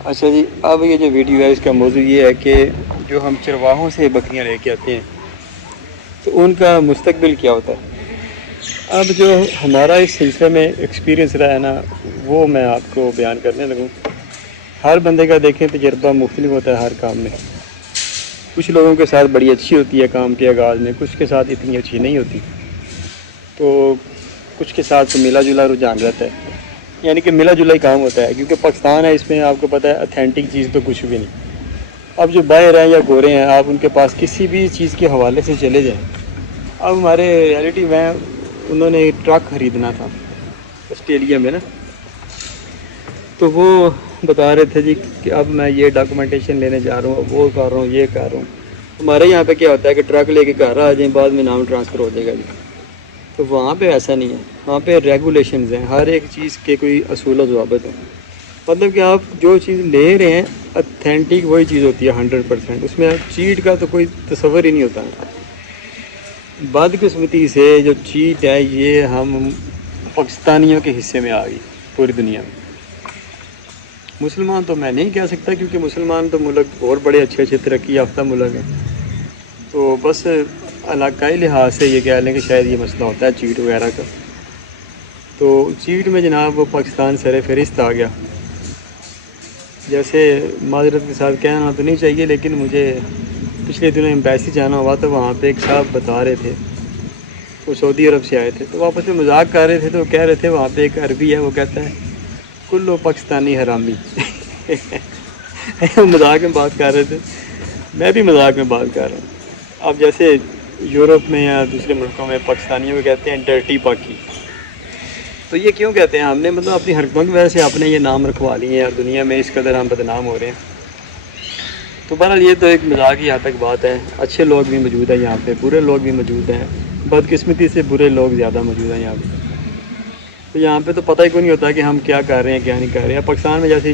اچھا جی، اب یہ جو ویڈیو ہے اس کا موضوع یہ ہے کہ جو ہم چرواہوں سے بکریاں لے کے آتے ہیں تو ان کا مستقبل کیا ہوتا ہے۔ اب جو ہمارا اس سلسلے میں ایکسپیرینس رہا ہے نا، وہ میں آپ کو بیان کرنے لگوں۔ ہر بندے کا دیکھیں تجربہ مختلف ہوتا ہے ہر کام میں۔ کچھ لوگوں کے ساتھ بڑی اچھی ہوتی ہے کام کے آغاز میں، کچھ کے ساتھ اتنی اچھی نہیں ہوتی، تو کچھ کے ساتھ تو ملا جلا رجحان رہتا ہے، یعنی کہ ملا جلا ہی کام ہوتا ہے، کیونکہ پاکستان ہے، اس میں آپ کو پتہ ہے اتھینٹک چیز تو کچھ بھی نہیں۔ اب جو باہر ہیں یا گورے ہیں، آپ ان کے پاس کسی بھی چیز کے حوالے سے چلے جائیں۔ اب ہمارے ریئلٹی میں انہوں نے ایک ٹرک خریدنا تھا آسٹریلیا میں نا، تو وہ بتا رہے تھے جی کہ اب میں یہ ڈاکومنٹیشن لینے جا رہا ہوں، وہ کر رہا ہوں، یہ کر رہا ہوں۔ ہمارے یہاں پہ کیا ہوتا ہے کہ ٹرک لے کے گھر آ جائیں، بعد میں نام ٹرانسفر ہو جائے گا جی، تو وہاں پہ ایسا نہیں ہے۔ وہاں پہ ریگولیشنز ہیں، ہر ایک چیز کے کوئی اصول و ضوابط ہیں۔ مطلب کہ آپ جو چیز لے رہے ہیں اتھینٹک وہی چیز ہوتی ہے 100%، اس میں چیٹ کا تو کوئی تصور ہی نہیں ہوتا ہے۔ بدقسمتی سے جو چیٹ ہے یہ ہم پاکستانیوں کے حصے میں آ گئی پوری دنیا میں۔ مسلمان تو میں نہیں کہہ سکتا، کیونکہ مسلمان تو ملک اور بڑے اچھے اچھے ترقی یافتہ ملک ہیں، تو بس علاقائی لحاظ سے یہ کہہ لیں کہ شاید یہ مسئلہ ہوتا ہے چیٹ وغیرہ کا۔ تو چیٹ میں جناب وہ پاکستان سر فہرست آ گیا۔ جیسے معذرت کے ساتھ کہنا تو نہیں چاہیے، لیکن مجھے پچھلے دنوں ایمبیسی جانا ہوا تو وہاں پہ ایک صاحب بتا رہے تھے، وہ سعودی عرب سے آئے تھے، تو وہ آپس میں مذاق کر رہے تھے، تو وہ کہہ رہے تھے وہاں پہ ایک عربی ہے، وہ کہتا ہے کلو پاکستانی حرامی۔ مذاق میں بات کر رہے تھے، میں بھی مذاق میں بات کر رہا ہوں۔ اب جیسے یورپ میں یا دوسرے ملکوں میں پاکستانیوں کو کہتے ہیں ڈرٹی پاکی، تو یہ کیوں کہتے ہیں؟ ہم نے مطلب اپنی حرکتوں کی وجہ سے اپنے یہ نام رکھوا لیے ہیں اور دنیا میں اس قدر ہم بدنام ہو رہے ہیں۔ تو بہرحال یہ تو ایک مذاق کی حد تک بات ہے۔ اچھے لوگ بھی موجود ہیں یہاں پہ، برے لوگ بھی موجود ہیں، بدقسمتی سے برے لوگ زیادہ موجود ہیں یہاں پہ۔ تو یہاں پہ تو پتہ ہی کوئی نہیں ہوتا کہ ہم کیا کر رہے ہیں کیا نہیں کر رہے ہیں۔ پاکستان میں جیسے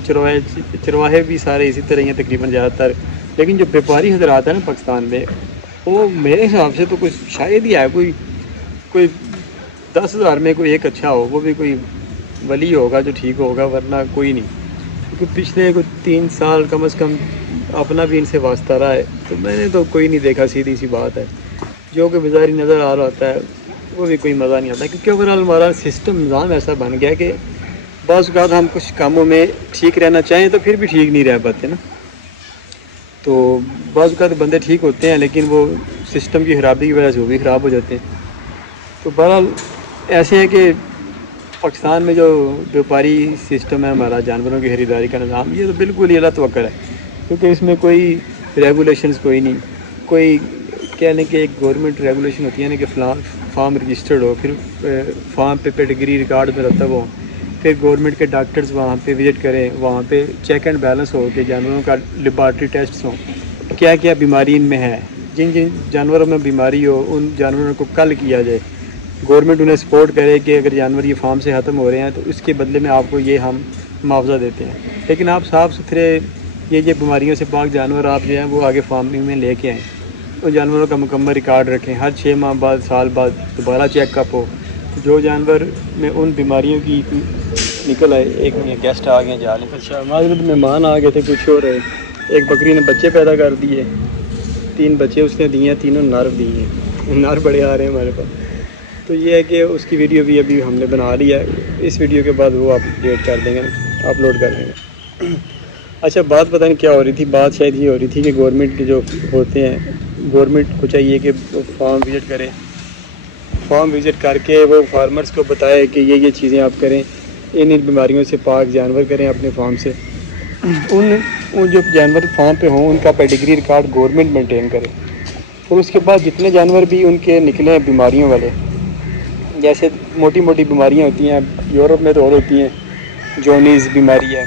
چرواہے بھی سارے اسی طرح ہیں تقریباً زیادہ تر، لیکن جو بیپاری حضرات ہیں نا پاکستان میں، وہ میرے حساب سے تو کچھ شاید ہی ہے کوئی 10,000 میں کوئی ایک اچھا ہو، وہ بھی کوئی ولی ہوگا جو ٹھیک ہوگا، ورنہ کوئی نہیں۔ کیونکہ پچھلے کوئی 3 سال کم از کم اپنا بھی ان سے واسطہ رہا ہے، تو میں نے تو کوئی نہیں دیکھا، سیدھی سی بات ہے۔ جو کہ بظاہر نظر آ رہا ہوتا ہے وہ بھی کوئی مزہ نہیں آتا، کیونکہ اوورآل ہمارا سسٹم نظام ایسا بن گیا کہ بعض اوقات ہم کچھ کاموں میں ٹھیک رہنا چاہیں تو پھر بھی ٹھیک نہیں رہ پاتے نا۔ تو بعض اوقات بندے ٹھیک ہوتے ہیں لیکن وہ سسٹم کی خرابی کی وجہ سے وہ بھی خراب ہو جاتے ہیں۔ تو بہرحال ایسے ہے کہ پاکستان میں جو بیپاری سسٹم ہے ہمارا، جانوروں کی خریداری کا نظام، یہ تو بالکل ہی غلط وقت ہے، کیونکہ اس میں کوئی ریگولیشنز کوئی نہیں، کوئی کہنے کہ ایک گورنمنٹ ریگولیشن ہوتی ہے نا کہ فلاں فارم رجسٹرڈ ہو، پھر فارم پہ پیڈگری ریکارڈ میں رتب ہو، پھر گورنمنٹ کے ڈاکٹرز وہاں پہ وزٹ کریں، وہاں پہ چیک اینڈ بیلنس ہو کہ جانوروں کا لیبارٹری ٹیسٹس ہوں، کیا کیا بیماری ان میں ہے، جن جن جانوروں میں بیماری ہو ان جانوروں کو کل کیا جائے، گورنمنٹ انہیں سپورٹ کرے کہ اگر جانور یہ فارم سے ختم ہو رہے ہیں تو اس کے بدلے میں آپ کو یہ ہم معاوضہ دیتے ہیں۔ لیکن آپ صاف ستھرے یہ بیماریوں سے پاک جانور آپ جو ہیں وہ آگے فارمنگ میں لے کے آئیں، ان جانوروں کا مکمل ریکارڈ رکھیں، ہر 6 ماہ بعد سال بعد دوبارہ چیک اپ ہو، جو جانور میں ان بیماریوں کی نکل آئے۔ ایک گیسٹ آ گئے جا لیں، اچھا معذرت مہمان آ گئے تھے کچھ، اور ایک بکری نے بچے پیدا کر دیے، 3 بچے اس نے دیے ہیں، تینوں نر دیے ہیں، نر بڑے آ رہے ہیں ہمارے پاس۔ تو یہ ہے کہ اس کی ویڈیو بھی ابھی ہم نے بنا لی ہے، اس ویڈیو کے بعد وہ اپڈیٹ کر دیں گے، اپلوڈ کر دیں گے۔ اچھا بات پتہ نہیں کیا ہو رہی تھی، بات شاید یہ ہو رہی تھی کہ گورنمنٹ کے جو ہوتے ہیں، گورنمنٹ کو چاہیے کہ فارم وزٹ کرے، فارم وزٹ کر کے وہ فارمرز کو بتائے کہ یہ چیزیں آپ کریں، ان بیماریوں سے پاک جانور کریں اپنے فارم سے، ان جو جانور فارم پہ ہوں ان کا پیڈگری ریکارڈ گورنمنٹ مینٹین کرے۔ پھر اس کے بعد جتنے جانور بھی ان کے نکلیں بیماریوں والے، جیسے موٹی موٹی بیماریاں ہوتی ہیں، یورپ میں تو اور ہوتی ہیں، جونیز بیماری ہے،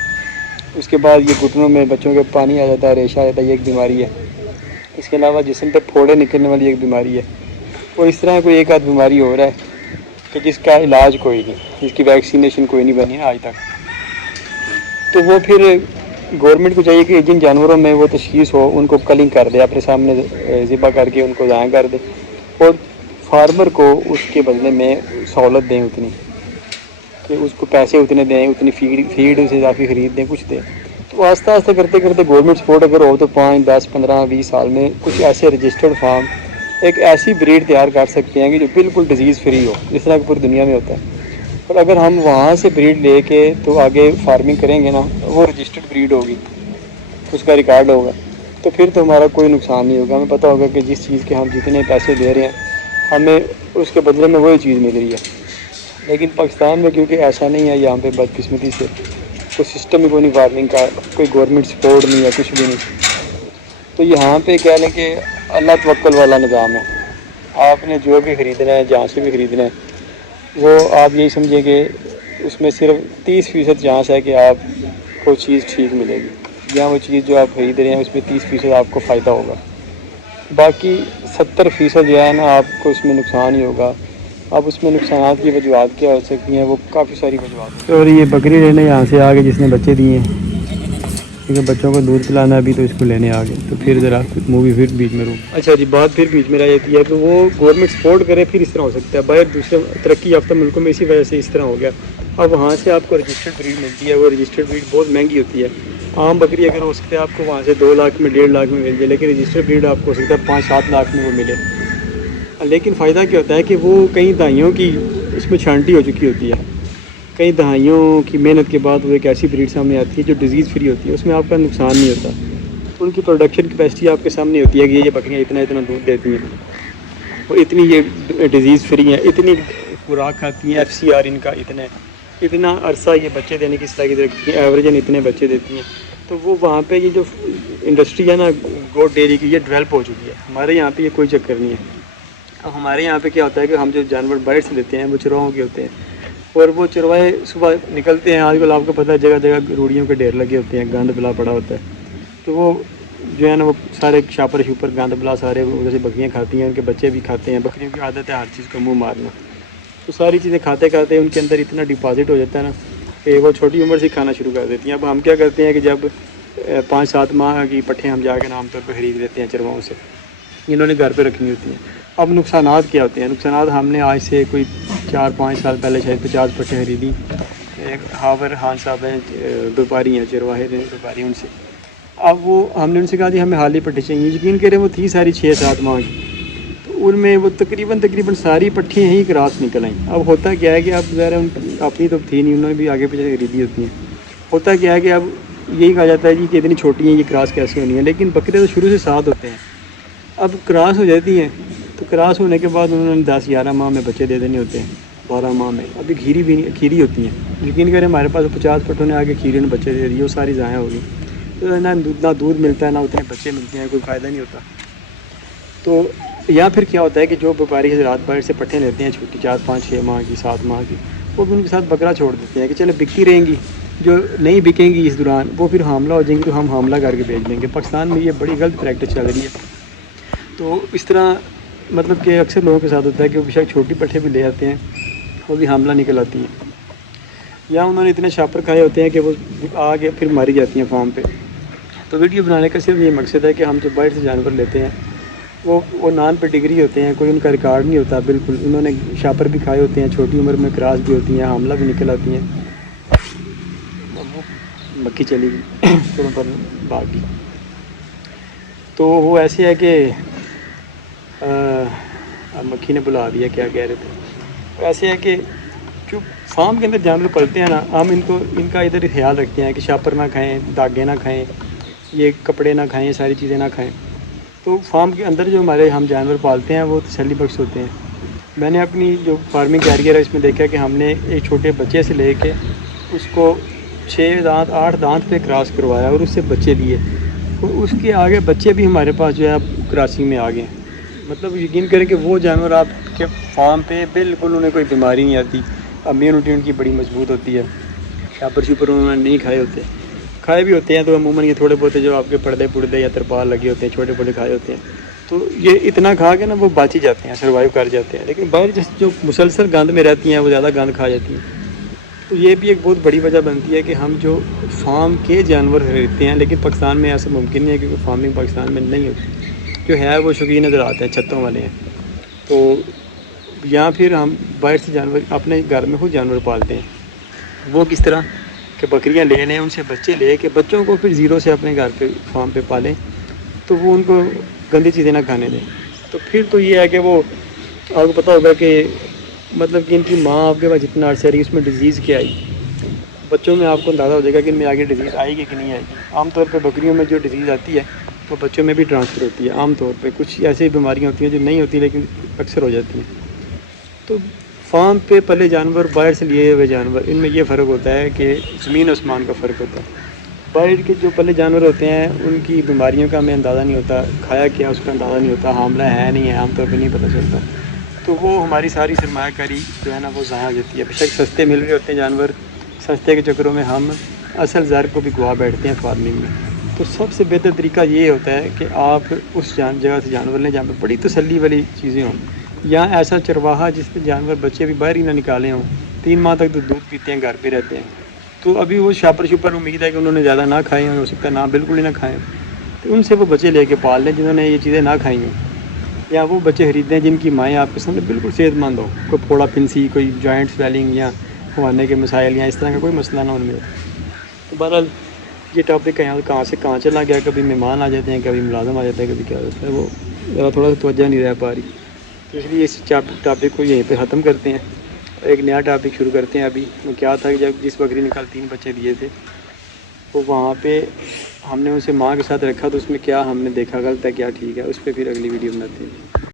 اس کے بعد یہ گھٹنوں میں بچوں کے پانی آ جاتا ہے، ریشہ آ جاتا ہے، یہ ایک بیماری ہے، اس کے علاوہ جسم پہ پھوڑے نکلنے والی ایک بیماری ہے، اور اس طرح کوئی ایک آدھ بیماری ہو رہا ہے کہ جس کا علاج کوئی نہیں، جس کی ویکسینیشن کوئی نہیں بنی ہے آج تک۔ تو وہ پھر گورنمنٹ کو چاہیے کہ جن جانوروں میں وہ تشخیص ہو ان کو کلنگ کر دے، اپنے سامنے ذبح کر کے ان کو ضائع کر دے، اور فارمر کو اس کے بدلے میں سہولت دیں اتنی کہ اس کو پیسے اتنے دیں، اتنی فیڈ اسے اضافی خرید دیں، کچھ دیں۔ تو آہستہ آہستہ کرتے کرتے گورنمنٹ سپورٹ اگر ہو تو 5 10 15 20 سال میں کچھ ایسے رجسٹرڈ فارم ایک ایسی بریڈ تیار کر سکتے ہیں کہ جو بالکل ڈیزیز فری ہو، جس طرح کہ پوری دنیا میں ہوتا ہے۔ اور اگر ہم وہاں سے بریڈ لے کے تو آگے فارمنگ کریں گے نا، وہ رجسٹرڈ بریڈ ہوگی، اس کا ریکارڈ ہوگا، تو پھر تو ہمارا کوئی نقصان نہیں ہوگا۔ ہمیں پتہ ہوگا کہ جس چیز کے ہم جتنے پیسے دے رہے ہیں ہمیں اس کے بدلے میں وہی چیز مل رہی ہے۔ لیکن پاکستان میں کیونکہ ایسا نہیں ہے، یہاں پہ بدقسمتی سے کوئی سسٹم ہی کوئی نہیں فارمنگ کا، کوئی گورنمنٹ سپورٹ نہیں ہے، کچھ بھی نہیں، تو یہاں پہ کہہ لیں کہ اللہ توکل والا نظام ہے۔ آپ نے جو بھی خریدنا ہے، جہاں سے بھی خریدنا ہے، وہ آپ یہی سمجھیں کہ اس میں صرف 30% چانس ہے کہ آپ کو چیز ٹھیک ملے گی، یا وہ چیز جو آپ خرید رہے ہیں اس میں 30% آپ کو فائدہ ہوگا، باقی 70% جو ہے نا آپ کو اس میں نقصان ہی ہوگا۔ اب اس میں نقصانات کی وجوہات کیا ہو سکتی ہیں، وہ کافی ساری وجوہات ہیں۔ اور یہ بکری لینے یہاں سے آگے جس نے بچے دیے ہیں، کیونکہ بچوں کو دودھ پلانا ابھی تو اس کو لینے آ گئے، تو پھر ذرا مووی پھر بیچ میں روک۔ اچھا جی، بات پھر بیچ میں رہ جاتی ہے کہ وہ گورنمنٹ سپورٹ کرے پھر اس طرح ہو سکتا ہے۔ باہر دوسرے ترقی یافتہ ملکوں میں اسی وجہ سے اس طرح ہو گیا۔ اب وہاں سے آپ کو رجسٹرڈ بریڈ ملتی ہے، وہ رجسٹرڈ بریڈ بہت مہنگی ہوتی ہے۔ عام بکری اگر ہو سکتا ہے آپ کو وہاں سے 2 لاکھ میں 1.5 لاکھ میں مل جائے، لیکن رجسٹرڈ بریڈ آپ کو ہو سکتا ہے 5-7 لاکھ میں وہ ملے۔ لیکن فائدہ کیا ہوتا ہے کہ وہ کئی دہائیوں کی اس میں چھانٹی ہو چکی ہوتی ہے، کئی دہائیوں کی محنت کے بعد وہ ایک ایسی بریڈ سامنے آتی ہے جو ڈیزیز فری ہوتی ہے، اس میں آپ کا نقصان نہیں ہوتا۔ ان کی پروڈکشن کیپیسٹی آپ کے سامنے ہوتی ہے کہ یہ بکریاں اتنا اتنا دودھ دیتی ہیں، وہ اتنی یہ ڈیزیز فری ہیں، اتنی خوراک کھاتی ہیں، FCR ان کا اتنا عرصہ یہ بچے دینے کی صلاحیت رکھتی ہیں، ایوریجن اتنے بچے دیتی ہیں۔ تو وہ وہاں پہ یہ جو انڈسٹری ہے نا گوٹ ڈیری کی، یہ ڈیولپ ہو چکی ہے۔ ہمارے یہاں پہ یہ کوئی چکر نہیں ہے۔ اب ہمارے یہاں پہ کیا ہوتا ہے کہ ہم جو جانور باہر سے لیتے ہیں وہ چرواہوں کے ہوتے ہیں، اور وہ چروائے صبح نکلتے ہیں، آج کل آپ کو پتہ ہے جگہ جگہ روڑیوں کے ڈھیر لگے ہوتے ہیں، گند بلا پڑا ہوتا ہے، تو وہ جو ہے نا وہ سارے شاپر گند بلا سارے جیسے بکریاں کھاتی ہیں، ان کے بچے بھی کھاتے ہیں، بکریوں کی عادت ہے ہر چیز کو منہ مارنا، تو ساری چیزیں کھاتے کھاتے ان کے اندر اتنا ڈپازٹ ہو جاتا ہے نا کہ وہ چھوٹی عمر سے کھانا شروع کر دیتی ہیں۔ اب ہم کیا کرتے ہیں کہ جب 5-7 ماہ کی پٹھیں ہم جا کے عام طور پہ خرید لیتے ہیں چرواہوں سے، انہوں نے گھر پہ رکھنی ہوتی ہیں۔ اب نقصانات کیا ہوتے ہیں؟ نقصانات ہم نے آج سے کوئی 4-5 سال پہلے شاید 50 پٹھیں خریدی، ایک ہاور خان صاحب ہیں، بیپاری ہیں، چرواہے ہیں بیپاری، ان سے اب وہ ہم نے ان سے کہا جی ہمیں حالی پٹھیں چاہیے، یقین کریں وہ تھی ساری 6-7 ماہ کی، تو ان میں وہ تقریباً ساری پٹھیں ہی کراس نکل آئیں۔ اب ہوتا کیا ہے کہ اب ظاہر اپنی تو تھی نہیں، انہوں نے بھی آگے پیچھے خریدی ہوتی ہیں، ہوتا کیا ہے کہ اب یہی کہا جاتا ہے جی کہ اتنی چھوٹی ہیں، یہ کراس کیسے ہونی ہے، لیکن بکرے تو شروع سے ساتھ ہوتے ہیں، اب کراس ہو جاتی ہیں، تو کراس ہونے کے بعد انہوں نے 10-11 ماہ میں بچے دے دینے ہوتے ہیں، 12 ماہ میں، ابھی کھیری ہوتی ہیں، یقین کریں ہمارے پاس 50 پٹھوں نے آگے کھیری نے بچے دے دیے، وہ ساری ضائع ہو گئی، تو نہ دودھ ملتا ہے، نہ اتنے بچے ملتے ہیں، کوئی فائدہ نہیں ہوتا۔ تو یا پھر کیا ہوتا ہے کہ جو بیپاری حضرات باہر سے پٹھیں لیتے ہیں چھوٹی 4-5-6 ماہ کی 7 ماہ کی، وہ بھی ان کے ساتھ بکرا چھوڑ دیتے ہیں کہ چلے بکتی رہیں گی، جو نہیں بکیں گی اس دوران وہ پھر حاملہ ہو جائیں گی تو ہم حاملہ کر کے بیچ دیں گے۔ پاکستان میں یہ بڑی غلط پریکٹس چل رہی ہے، تو اس طرح مطلب کہ اکثر لوگوں کے ساتھ ہوتا ہے کہ وہ بیشک چھوٹی پٹھیں بھی لے آتے ہیں، وہ بھی حاملہ نکل آتی ہیں، یا انہوں نے اتنے شاپر کھائے ہوتے ہیں کہ وہ آگے پھر ماری جاتی ہیں فارم پہ۔ تو ویڈیو بنانے کا صرف یہ مقصد ہے کہ ہم جو باہر سے جانور لیتے ہیں وہ نان پہ ڈگری ہوتے ہیں، کوئی ان کا ریکارڈ نہیں ہوتا بالکل، انہوں نے شاپر بھی کھائے ہوتے ہیں، چھوٹی عمر میں کراس بھی ہوتی ہیں، حاملہ بھی نکل آتی ہیں۔ مکھی چلی گئی تھوڑا پر بھاگ گئی، تو وہ ایسے ہے کہ اب مکھی نے بلا دیا، کیا کہہ رہے تھے، ایسے ہے کہ جو فارم کے اندر جانور پلتے ہیں نا، ہم ان کا ادھر خیال رکھتے ہیں کہ شاپر نہ کھائیں، داغے نہ کھائیں، یہ کپڑے نہ کھائیں، ساری چیزیں نہ کھائیں، تو فارم کے اندر جو ہم جانور پالتے ہیں وہ تسلی بخش ہوتے ہیں۔ میں نے اپنی جو فارمنگ کیریئر ہے اس میں دیکھا کہ ہم نے ایک چھوٹے بچے سے لے کے اس کو 6 دانت 8 دانت پہ کراس کروایا اور اس سے بچے دیے، اور اس کے آگے بچے بھی ہمارے پاس جو ہے اب کراسی میں آ گئے ہیں۔ مطلب یقین کریں کہ وہ جانور آپ کے فارم پہ بالکل انہیں کوئی بیماری نہیں آتی، امیونٹی ان کی بڑی مضبوط ہوتی ہے، شاپر انہوں نے نہیں کھائے ہوتے، کھائے بھی ہوتے ہیں تو عموماً یہ تھوڑے بہت جو آپ کے پردے یا ترپال لگے ہوتے ہیں چھوٹے بڑے کھائے ہوتے ہیں، تو یہ اتنا کھا کے نا وہ بچ ہی جاتے ہیں، سروائیو کر جاتے ہیں، لیکن باہر جو مسلسل گند میں رہتی ہیں وہ زیادہ گند کھا جاتی ہیں۔ تو یہ بھی ایک بہت بڑی وجہ بنتی ہے کہ ہم جو فارم کے جانور خریدتے ہیں، لیکن پاکستان میں ایسا ممکن نہیں ہے کیونکہ فارمنگ پاکستان میں نہیں ہوتی، جو ہے وہ شوقین نظر آتے ہیں، چھتوں والے ہیں، تو یا پھر ہم باہر سے جانور اپنے گھر میں خود جانور پالتے ہیں۔ وہ کس طرح کہ بکریاں لے لیں، ان سے بچے لے کے بچوں کو پھر زیرو سے اپنے گھر پہ فارم پہ پالیں، تو وہ ان کو گندی چیزیں نہ کھانے دیں. تو پھر تو یہ ہے کہ وہ آپ کو پتہ ہوگا کہ مطلب کہ ان کی ماں آپ کے پاس جتنا عرصہ رہی اس میں ڈیزیز کیا آئی. بچوں میں آپ کو اندازہ ہو جائے گا کہ ان میں آگے ڈیزیز آئے گی کہ نہیں آئے گی. عام طور پہ بکریوں میں جو ڈیزیز آتی ہے وہ بچوں میں بھی ٹرانسفر ہوتی ہے. عام طور پہ کچھ ایسی بیماریاں ہوتی ہیں جو نہیں ہوتی لیکن اکثر ہو جاتی ہیں. تو فارم پہ پلے جانور باہر سے لیے ہوئے جانور، ان میں یہ فرق ہوتا ہے کہ زمین آسمان کا فرق ہوتا ہے. باہر کے جو پلے جانور ہوتے ہیں ان کی بیماریوں کا ہمیں اندازہ نہیں ہوتا، کھایا کیا اس کا اندازہ نہیں ہوتا، حاملہ ہے نہیں ہے عام طور پہ نہیں پتہ چلتا. تو وہ ہماری ساری سرمایہ کاری جو ہے نا وہ ضائع ہو جاتی ہے. بے شک سستے مل رہے ہوتے ہیں جانور، سستے کے چکروں میں ہم اصل زر کو بھی گوا بیٹھتے ہیں فارمنگ میں. تو سب سے بہتر طریقہ یہ ہوتا ہے کہ آپ اس جگہ سے جانور لیں جہاں پہ بڑی تسلی والی چیزیں ہوں، یا ایسا چرواہا جس پہ جانور بچے بھی باہر ہی نہ نکالے ہوں. 3 ماہ تک تو دودھ پیتے ہیں، گھر پہ رہتے ہیں. تو ابھی وہ شاپر امید ہے کہ انہوں نے زیادہ نہ کھائے ہوں، ہو سکتا ہے نہ بالکل ہی نہ کھائیں. تو ان سے وہ بچے لے کے پال لیں جنہوں نے یہ چیزیں نہ کھائی ہوں، یا وہ بچے خریدیں جن کی مائیں آپ کے سامنے بالکل صحت مند ہو، کوئی پھوڑا پھنسی، کوئی جوائنٹ سویلنگ یا کھوانے کے مسائل یا اس طرح کا کوئی مسئلہ نہ ان میں. تو بہرحال یہ ٹاپک کہاں سے کہاں چلا گیا، کبھی مہمان آ جاتے ہیں، کبھی ملازم آ جاتے ہیں، کبھی کیا ہوتا ہے، وہ ذرا تھوڑا سا توجہ نہیں رہ پا رہی. تو اس لیے اس ٹاپک کو یہیں پہ ختم کرتے ہیں، ایک نیا ٹاپک شروع کرتے ہیں. ابھی وہ کیا تھا کہ جب جس بکری نے کل 3 بچے دیے تھے تو وہاں پہ ہم نے اسے ماں کے ساتھ رکھا، تو اس میں کیا ہم نے دیکھا غلط ہے کیا ٹھیک ہے، اس پہ پھر اگلی ویڈیو بناتے ہیں.